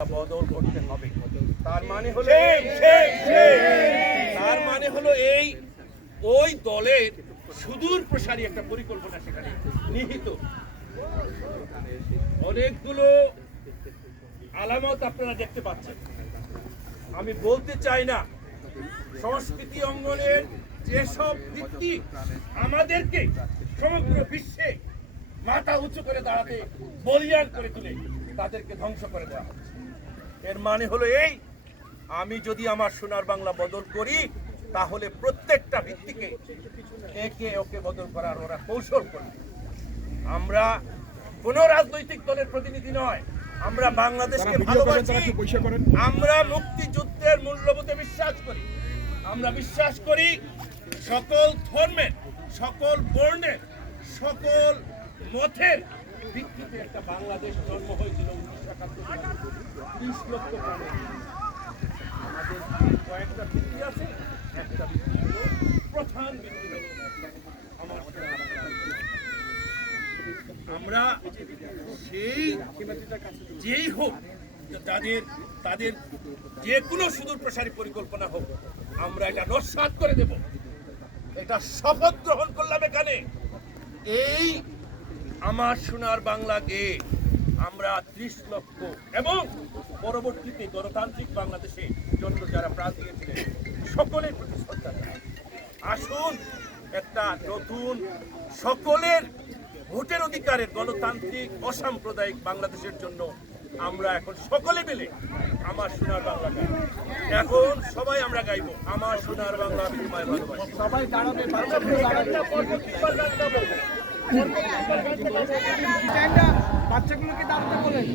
বদল করতে হবে। তার মানে হলো তার মানে হলো এই ওই দলের সুদূর প্রসারী একটা পরিকল্পনা সেখানে নিহিত। অনেকগুলো আলামত আপনারা দেখতে পাচ্ছেন। আমি বলতে চাই না সংস্কৃতি অঙ্গনের যেসব ভিত্তি আমাদেরকে সমগ্র বিশ্বে মাথা উঁচু করে দাঁড়াতে বলিয়ান করে তুলে তাদেরকে ধ্বংস করে দেওয়া হচ্ছে। এর মানে হলো এই আমি যদি আমার সোনার বাংলা বদল করি তাহলে প্রত্যেকটা ভিত্তিকে একে ওকে বদল করার ওরা কৌশল করবে। আমরা কোন রাজনৈতিক দলের প্রতিনিধি নয় আমরা বাংলাদেশকে ভালোবাসি আমরা মুক্তিযুদ্ধের মূল্যবোধে বিশ্বাস করি। আমরা বিশ্বাস করি সকল ধর্মের সকল বর্ণের সকল মতের ভিত্তিতে একটা বাংলাদেশ জন্ম হয়েছিল উনিশশো একাত্তর লক্ষ আমাদের কয়েকটা ভিত্তি আছে, একটা ভিত্তি হলো প্রধান ভিত্তি আমরা সেই যেই হোক তাদের তাদের যে কোনো সুদূর প্রসারী পরিকল্পনা হোক, আমরা এটা নস্বাত করে দেব। এটা শপথ গ্রহণ করলাম এখানে। এই আমার সোনার বাংলা গেয়ে আমরা ত্রিশ লক্ষ এবং পরবর্তীতে গণতান্ত্রিক বাংলাদেশে জন্য যারা প্রাণ দিয়েছিলেন সকলের প্রতি শ্রদ্ধা আসুন একটা নতুন সকলের ভোটের অধিকারের গণতান্ত্রিক অসাম্প্রদায়িক বাংলাদেশের জন্য আমরা এখন সকলে মিলে আমার সোনার বাংলা গাই। এখন সবাই আমরা গাইবো আমার সোনার বাংলা আমি তোমায় ভালোবাসি। সবাই দাঁড়াবে বাচ্চাগুলোকে দাঁড়াতে বলেন।